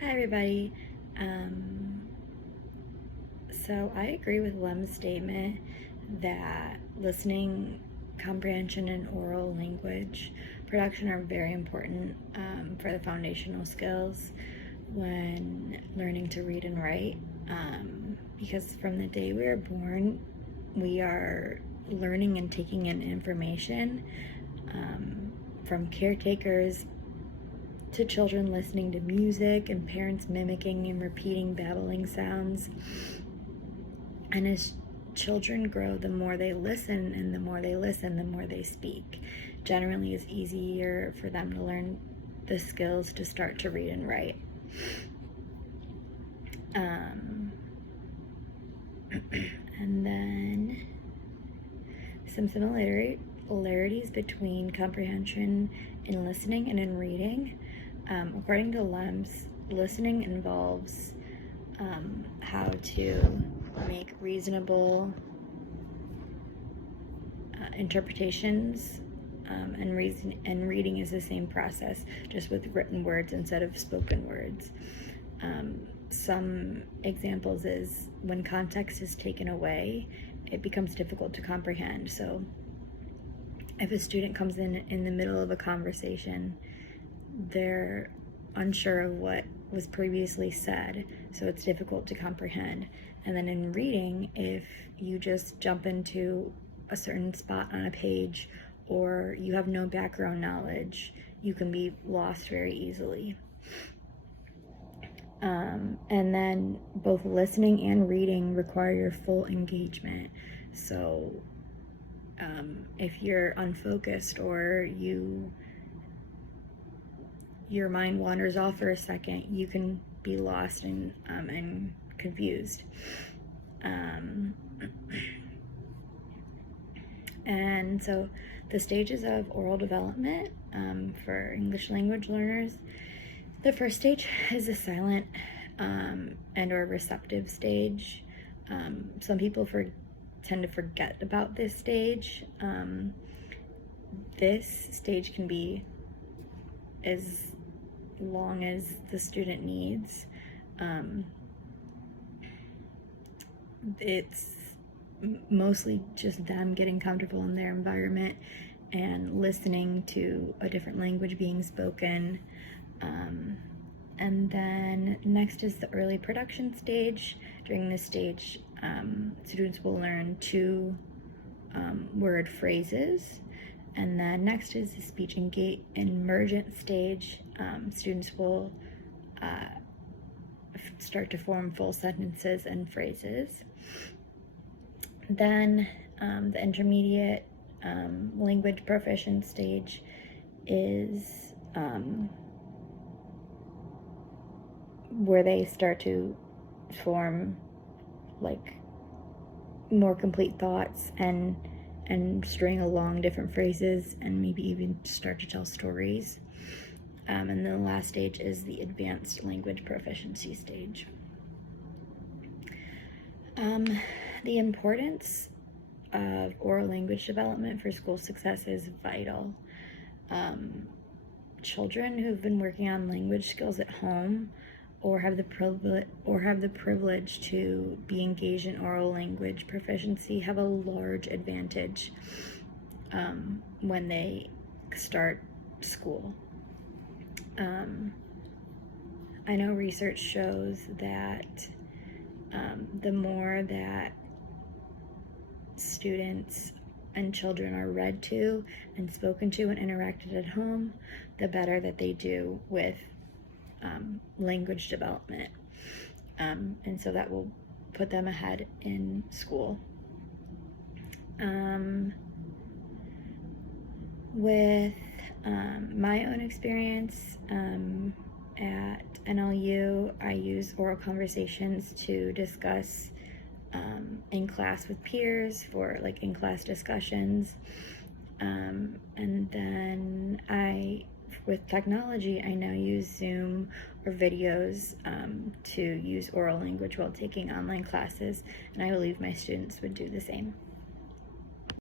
Hi everybody. So I agree with Lem's statement that listening, comprehension, and oral language production are very important for the foundational skills when learning to read and write. Because from the day we are born, we are learning and taking in information from caretakers to children listening to music and parents mimicking and repeating babbling sounds. And as children grow, the more they listen, and the more they listen, the more they speak. Generally, it's easier for them to learn the skills to start to read and write. And then some similarities between comprehension in listening and in reading. According to Lem's, listening involves how to make reasonable interpretations, and reading is the same process, just with written words instead of spoken words. Some examples is when context is taken away, it becomes difficult to comprehend. So if a student comes in the middle of a conversation, they're unsure of what was previously said, so it's difficult to comprehend. And then in reading, if you just jump into a certain spot on a page or you have no background knowledge, you can be lost very easily. And then both listening and reading require your full engagement. So if you're unfocused or your mind wanders off for a second, you can be lost and confused. And so the stages of oral development for English language learners, the first stage is a silent and or receptive stage. Some people tend to forget about this stage. This stage can be as long as the student needs. It's mostly just them getting comfortable in their environment and listening to a different language being spoken. And then next is the early production stage. During this stage, students will learn 2 word phrases. And then next is the speech emergent stage. Students will start to form full sentences and phrases. Then the intermediate language proficient stage is where they start to form like more complete thoughts and string along different phrases and maybe even start to tell stories. And then the last stage is the advanced language proficiency stage. The importance of oral language development for school success is vital. Children who've been working on language skills at home or have the privilege to be engaged in oral language proficiency have a large advantage when they start school. I know research shows that the more that students and children are read to and spoken to and interacted at home, the better that they do with language development. And so that will put them ahead in school. With my own experience at NLU, I use oral conversations to discuss in class with peers for like in-class discussions. And then with technology, I now use Zoom or videos to use oral language while taking online classes, and I believe my students would do the same.